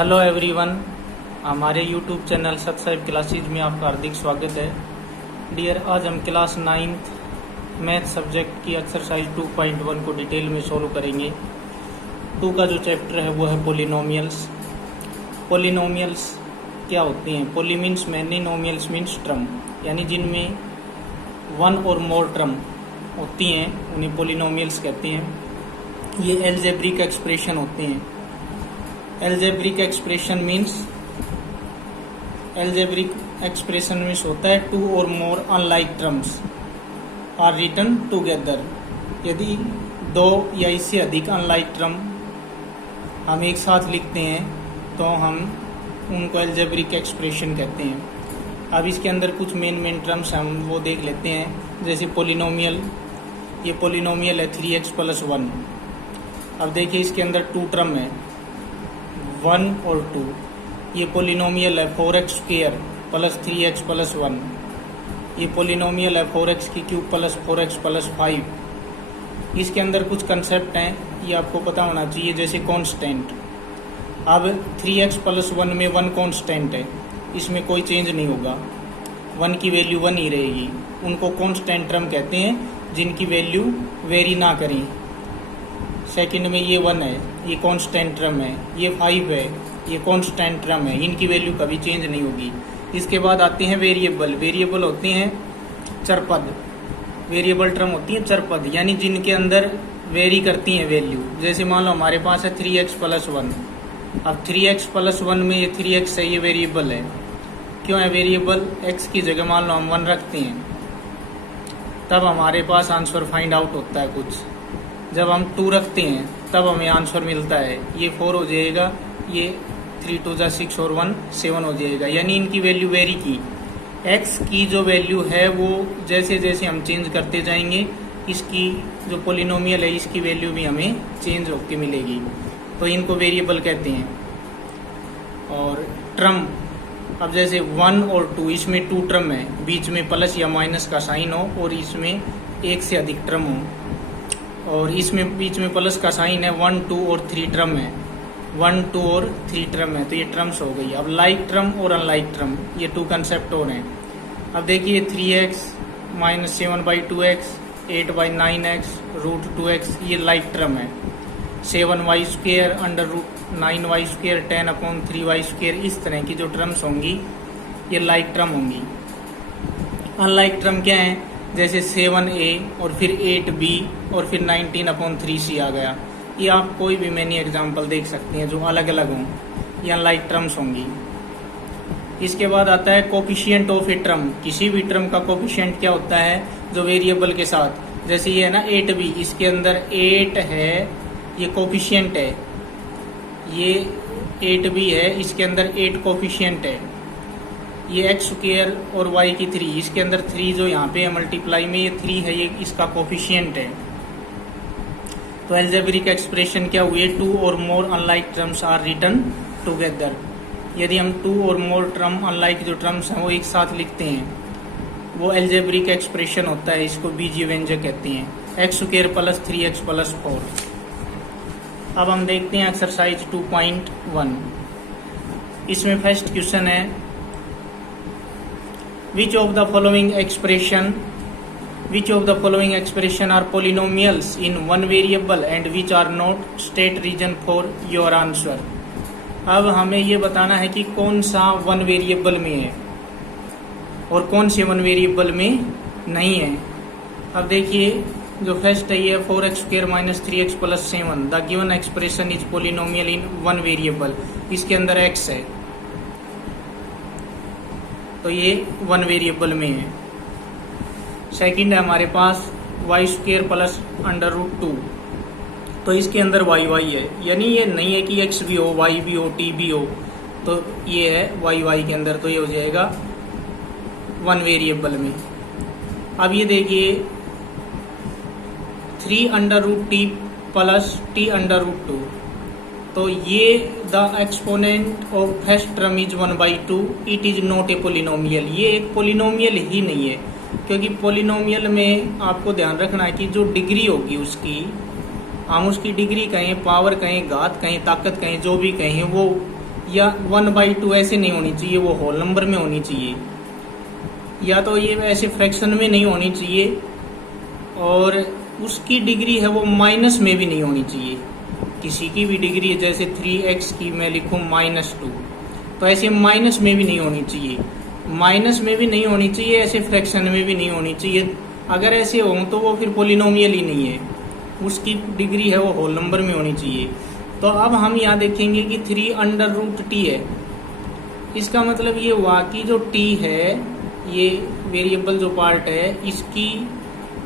Hello everyone, हमारे YouTube channel सतसाहिब classes में आपका हार्दिक स्वागत है। डियर, आज हम क्लास 9th मैथ सब्जेक्ट की एक्सरसाइज 2.1 को डिटेल में सॉल्व करेंगे। 2 का जो चैप्टर है वो है पोलिनोमियल्स। पोलिनोमियल्स क्या होती हैं? पोली मीन्स मैनी, नोमियल्स मीन्स ट्रम, यानी जिनमें 1 और मोर ट्रम होती हैं उन्हें पोलिनोमियल्स कहते हैं। ये एल्जेब्रिक एक्सप्रेशन होते हैं। एल्जेब्रिक एक्सप्रेशन मीन्स होता है 2 or more unlike terms are written together. यदि 2 या इससे अधिक अनलाइक टर्म हम एक साथ लिखते हैं तो हम उनको एल्जेब्रिक एक्सप्रेशन कहते हैं। अब इसके अंदर कुछ मेन टर्म्स हम वो देख लेते हैं, जैसे पोलिनोमियल। ये पोलिनोमियल है 3x + 1। अब देखिए इसके अंदर 2 टर्म है, 1 और 2। ये पोलिनोमियल है 4x² + 3x + 1। ये पोलिनोमियल है 4x³ + 4x + 5। इसके अंदर कुछ कंसेप्ट हैं, ये आपको पता होना चाहिए, जैसे कांस्टेंट। अब 3x + 1 में 1 कांस्टेंट है, इसमें कोई चेंज नहीं होगा, 1 की वैल्यू 1 ही रहेगी। उनको कांस्टेंट टर्म कहते हैं जिनकी वैल्यू वेरी ना करें। सेकंड में ये 1 है, ये कांस्टेंट टर्म है। ये 5 है, ये कांस्टेंट टर्म है, इनकी वैल्यू कभी चेंज नहीं होगी। इसके बाद आते हैं वेरिएबल। वेरिएबल होते हैं चरपद। वेरिएबल टर्म होती है चरपद, यानी जिनके अंदर वेरी करती हैं वैल्यू। जैसे मान लो हमारे पास है 3x + 1। अब 3x + 1 में ये 3x है, ये वेरिएबल है। क्यों है वेरिएबल? x की जगह मान लो हम 1 रखते हैं, तब हमारे पास आंसर फाइंड आउट होता है कुछ। जब हम 2 रखते हैं तब हमें आंसर मिलता है, ये 4 हो जाएगा, ये 3 × 2 = 6 और 1 7 हो जाएगा। यानी इनकी वैल्यू वेरी की। x की जो वैल्यू है वो जैसे जैसे हम चेंज करते जाएंगे, इसकी जो पोलिनोमियल है इसकी वैल्यू भी हमें चेंज होकर मिलेगी, तो इनको वेरिएबल कहते हैं। और ट्रम, अब जैसे 1 और 2, इसमें 2 ट्रम है, बीच में प्लस या माइनस का साइन हो और इसमें 1 से अधिक ट्रम हो, और इसमें बीच में प्लस का साइन है। 1, 2 और 3 ट्रम है, 1, 2 और 3 ट्रम है, तो ये ट्रम्स हो गई। अब लाइक ट्रम और अनलाइक ट्रम, ये 2 कंसेप्ट हो रहे हैं। अब देखिए 3x - 7/2x, 8/9x, √2x, ये लाइक ट्रम है। 7y² √9y², 10/3y², इस तरह की जो ट्रम्स होंगी ये लाइक ट्रम होंगी। अनलाइक ट्रम क्या है? जैसे 7a और फिर 8b और फिर 19/3c आ गया। ये आप कोई भी मैनी एग्जाम्पल देख सकते हैं जो अलग अलग हों, या लाइक ट्रम्स होंगी। इसके बाद आता है कोफिशिएंट ऑफ ए ट्रम। किसी भी ट्रम का कोफिशिएंट क्या होता है? जो वेरिएबल के साथ, जैसे ये है ना 8b, इसके अंदर 8 है, ये कोफिशिएंट है। ये 8b है, इसके अंदर 8 कोफिशिएंट है। ये x² और y³ 3, इसके अंदर 3 जो यहाँ पे है मल्टीप्लाई में, ये 3 है, ये इसका कोफिशिएंट है। तो एल्जेब्रिक एक्सप्रेशन क्या हुई? 2 or more unlike terms are written together. यदि हम 2 और मोर ट्रम अनलाइक जो टर्म्स हैं वो एक साथ लिखते हैं, वो एल्जेब्रिक एक्सप्रेशन होता है, इसको बीजीय व्यंजक कहते हैं। x² + 3x + 4। अब हम देखते हैं एक्सरसाइज 2.1। इसमें फर्स्ट क्वेश्चन है, Which of the following expression are polynomials in one variable and which are not? State reason for your answer. अब हमें ये बताना है कि कौन सा 1 वेरिएबल में है और कौन से 1 वेरिएबल में नहीं है। अब देखिए जो फर्स्ट है ये 4x² - 3x + 7। The given expression is polynomial in 1 variable. इसके अंदर x है, तो ये 1 वेरिएबल में है। सेकंड है हमारे पास y² + √2, तो इसके अंदर y है, यानी ये नहीं है कि x भी हो, y भी हो, t भी हो, तो ये है y के अंदर, तो ये हो जाएगा 1 वेरिएबल में। अब ये देखिए 3√t + t√2, तो ये the exponent of first term is 1/2, it is not a polynomial. ये एक पोलिनोमियल ही नहीं है, क्योंकि पोलिनोमियल में आपको ध्यान रखना है कि जो डिग्री होगी उसकी, हम उसकी डिग्री कहें, पावर कहें, घात कहें, ताकत कहें, जो भी कहें, वो या 1/2 ऐसे नहीं होनी चाहिए, वो होल नंबर में होनी चाहिए, या तो ये ऐसे फ्रैक्शन में नहीं होनी चाहिए, और उसकी डिग्री है वो माइनस में भी नहीं होनी चाहिए। किसी की भी डिग्री है, जैसे 3x की मैं लिखूं -2, तो ऐसे माइनस में भी नहीं होनी चाहिए, माइनस में भी नहीं होनी चाहिए, ऐसे फ्रैक्शन में भी नहीं होनी चाहिए। अगर ऐसे हो तो वो फिर पोलिनोमियल ही नहीं है, उसकी डिग्री है वो होल नंबर में होनी चाहिए। तो अब हम यहाँ देखेंगे कि 3√t है, इसका मतलब ये हुआ कि जो t है, ये वेरिएबल जो पार्ट है, इसकी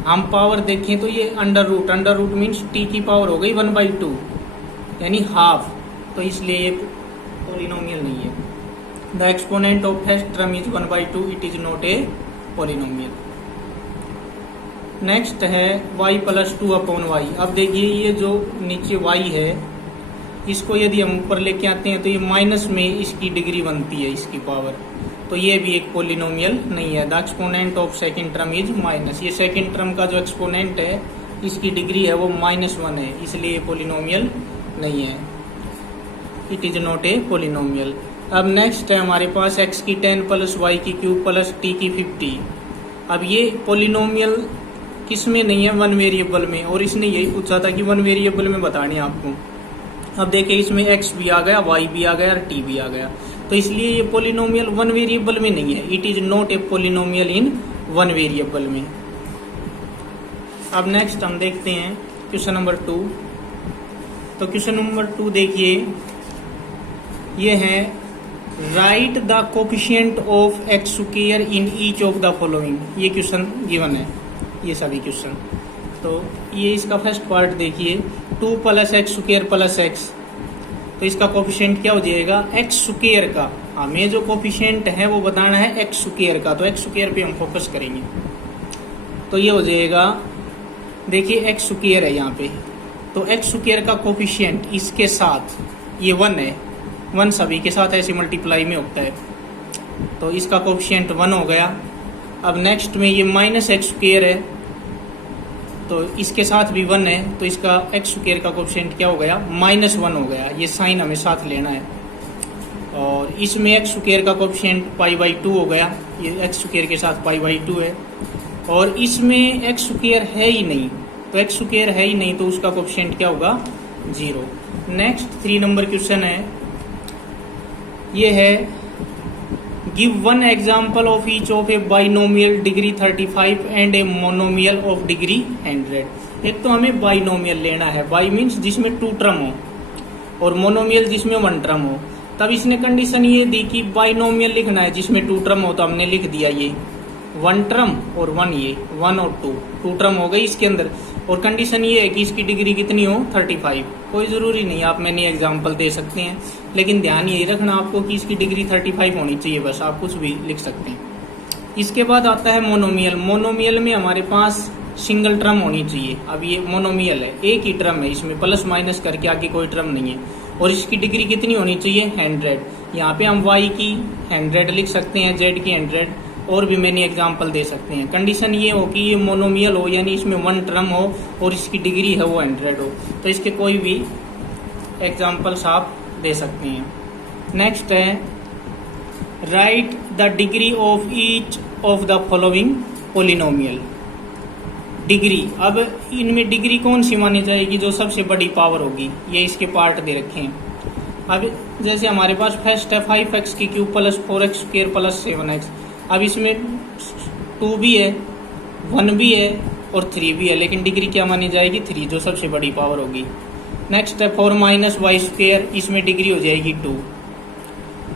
हम पावर देखें तो ये अंडर रूट मीन्स t की पावर हो गई 1/2 यानी हाफ, तो इसलिए ये पोलिनोमियल नहीं है। The exponent of first term is 1/2, it is not a polynomial. Next है y + 2/y। अब देखिए ये जो नीचे y है, इसको यदि हम ऊपर लेके आते हैं तो ये माइनस में इसकी डिग्री बनती है, इसकी पावर, तो ये भी एक पोलिनोमियल नहीं है। The exponent of second term is minus, ये सेकंड टर्म का जो एक्सपोनेंट है इसकी डिग्री है वो -1 है, इसलिए ये पोलिनोमियल नहीं है, it is not a polynomial. अब नेक्स्ट है हमारे पास x की 10 + y³ + t की 50। अब ये पोलिनोमियल किस में नहीं है, वन वेरिएबल में, और इसने यही पूछा था कि वन वेरिएबल में बताने आपको। अब देखिए इसमें x भी आ गया, y भी आ गया और t भी आ गया, तो इसलिए ये पोलिनोमियल वन वेरिएबल में नहीं है, it is not a polynomial in one variable में। अब नेक्स्ट हम देखते हैं क्वेश्चन नंबर 2। तो क्वेश्चन नंबर 2 देखिए, ये है right the coefficient of x² in each of the following. ये क्वेश्चन गिवन है, ये सभी क्वेश्चन। तो ये इसका फर्स्ट पार्ट देखिए, 2 + x² + x, तो इसका कोफिशिएंट क्या हो जाएगा, x² का। हमें जो कोफिशिएंट है वो बताना है x² का, तो x² पे हम फोकस करेंगे। तो ये हो जाएगा, देखिए x² है यहाँ पे, तो x² का कोफिशिएंट इसके साथ ये 1 है, 1 सभी के साथ ऐसे मल्टीप्लाई में होता है, तो इसका कोफिशिएंट 1 हो गया। अब नेक्स्ट में ये -x² है, तो इसके साथ भी 1 है, तो इसका x² का कोफिशिएंट क्या हो गया, -1 हो गया, ये साइन हमें साथ लेना है। और इसमें x² का कोफिशिएंट π/2 हो गया, ये x² के साथ π/2 है, और इसमें x² है ही नहीं, तो x² है ही नहीं, तो उसका कोफिशिएंट क्या होगा, 0। नेक्स्ट 3 नंबर क्वेश्चन है, ये है give one example of each of A binomial degree 35 and a monomial of degree 100। एक तो हमें बाइनोमियल लेना है, बाई मीन्स जिसमें 2 टर्म हो, और मोनोमियल जिसमें 1 टर्म हो। तब इसने कंडीशन ये दी कि बाइनोमियल लिखना है जिसमें 2 टर्म हो, तो हमने लिख दिया ये 1 टर्म और 1, ये 1 और 2 टर्म हो गई इसके अंदर। और कंडीशन ये है कि इसकी डिग्री कितनी हो, 35। कोई ज़रूरी नहीं, आप मैंने एग्जाम्पल दे सकते हैं, लेकिन ध्यान यही रखना आपको कि इसकी डिग्री 35 होनी चाहिए, बस आप कुछ भी लिख सकते हैं। इसके बाद आता है मोनोमियल। मोनोमियल में हमारे पास सिंगल टर्म होनी चाहिए। अब ये मोनोमियल है, एक ही टर्म है, इसमें प्लस माइनस करके आगे कोई टर्म नहीं है, और इसकी डिग्री कितनी होनी चाहिए, 100। यहाँ पे हम y की 100 लिख सकते हैं, z की 100, और भी मैंने एग्जाम्पल दे सकते हैं। कंडीशन ये हो कि ये मोनोमियल हो, यानी इसमें 1 टर्म हो और इसकी डिग्री है वो 100 हो, तो इसके कोई भी एग्जाम्पल्स आप दे सकते हैं। नेक्स्ट है right the degree of each of the following polynomial. Degree, अब इनमें डिग्री कौन सी मानी जाएगी, जो सबसे बड़ी पावर होगी, ये इसके पार्ट दे रखे हैं। अब जैसे हमारे पास फर्स्ट है 5x³ + 4x² + 7x। अब इसमें 2 भी है, 1 भी है और 3 भी है, लेकिन डिग्री क्या मानी जाएगी, 3, जो सबसे बड़ी पावर होगी। नेक्स्ट है 4 - y², इसमें डिग्री हो जाएगी 2।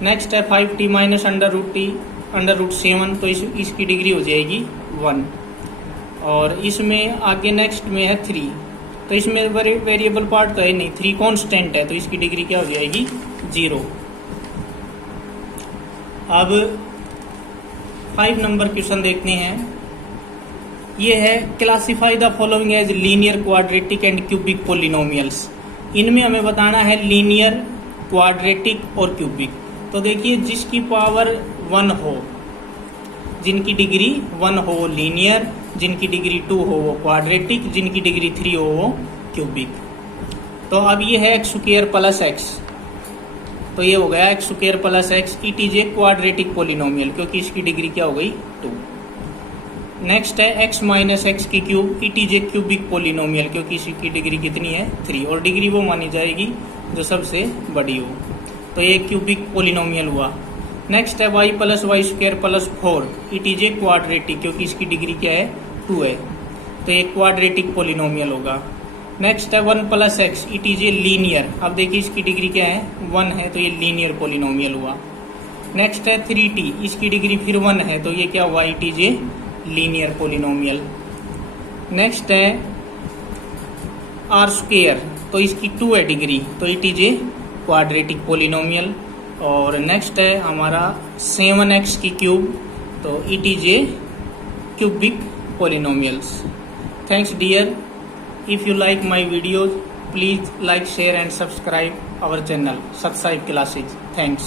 नेक्स्ट है 5t - √7, तो इसकी डिग्री हो जाएगी 1। और इसमें आगे नेक्स्ट में है 3, तो इसमें वेरिएबल पार्ट तो है नहीं, 3 कांस्टेंट है, तो इसकी डिग्री क्या हो जाएगी, 0। अब 5 नंबर क्वेश्चन देखते हैं। ये है classify the following as linear, quadratic and cubic polynomials. इनमें हमें बताना है लीनियर, क्वाड्रेटिक और क्यूबिक। तो देखिए जिसकी पावर 1 हो, जिनकी डिग्री 1 हो वो लीनियर, जिनकी डिग्री 2 हो वो क्वाड्रेटिक, जिनकी डिग्री 3 हो वो क्यूबिक। तो अब ये है x² + x, तो ये हो गया x square plus x, it is a quadratic polynomial क्योंकि इसकी डिग्री क्या हो गई 2। नेक्स्ट है एक्स माइनस एक्स की cube, it is a cubic polynomial क्योंकि इसकी डिग्री कितनी है 3 और डिग्री वो मानी जाएगी जो सबसे बड़ी हो, तो ये क्यूबिक पोलिनोमियल हुआ। नेक्स्ट है y plus y square plus 4, it is a quadratic क्योंकि इसकी डिग्री क्या है 2 है, तो ये क्वाड्रेटिक पोलिनोमियल होगा। नेक्स्ट है 1 plus x, it is a linear, अब देखिए इसकी डिग्री क्या है 1 है, तो ये लीनियर पोलिनोमियल हुआ। नेक्स्ट है 3t, इसकी डिग्री फिर 1 है, तो ये क्या हुआ it is a linear polynomial. Next है आर स्क्वायर, तो इसकी 2 है डिग्री, तो it is a quadratic polynomial. और नेक्स्ट है हमारा 7x की क्यूब, तो it is a cubic polynomials. Thanks dear, if you like my videos please like, share and subscribe our channel Satsai Classes. Thanks.